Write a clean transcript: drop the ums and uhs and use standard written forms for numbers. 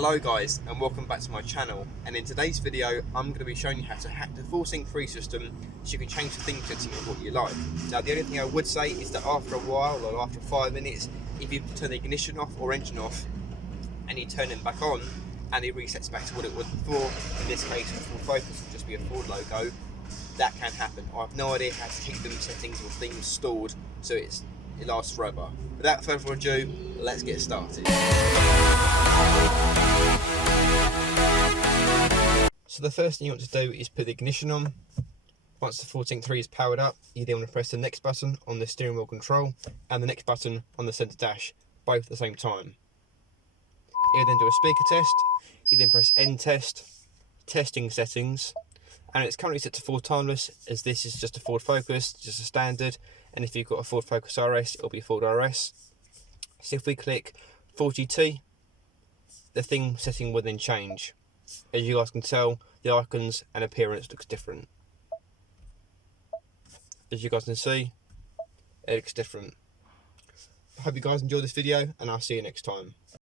Hello guys, and welcome back to my channel, and in today's video I'm going to be showing you how to hack the full sync 3 system so you can change the theme setting of what you like. Now the only thing I would say is that after a while, or after 5 minutes, if you turn the ignition off or engine off and you turn them back on and it resets back to what it was before, in this case full focus will just be a Ford logo, that can happen. I have no idea how to keep them settings or themes stored so it lasts forever. Without further ado, let's get started. So the first thing you want to do is put the ignition on. Once the Ford Sync 3 is powered up, you then want to press the next button on the steering wheel control and the next button on the centre dash, both at the same time. You then do a speaker test, you then press end test, testing settings, and it's currently set to Ford Timeless, as this is just a Ford Focus, just a standard, and if you've got a Ford Focus RS, it'll be Ford RS. So if we click 4GT, the theme setting will then change. As you guys can tell, the icons and appearance looks different. As you guys can see, it looks different. I hope you guys enjoyed this video, and I'll see you next time.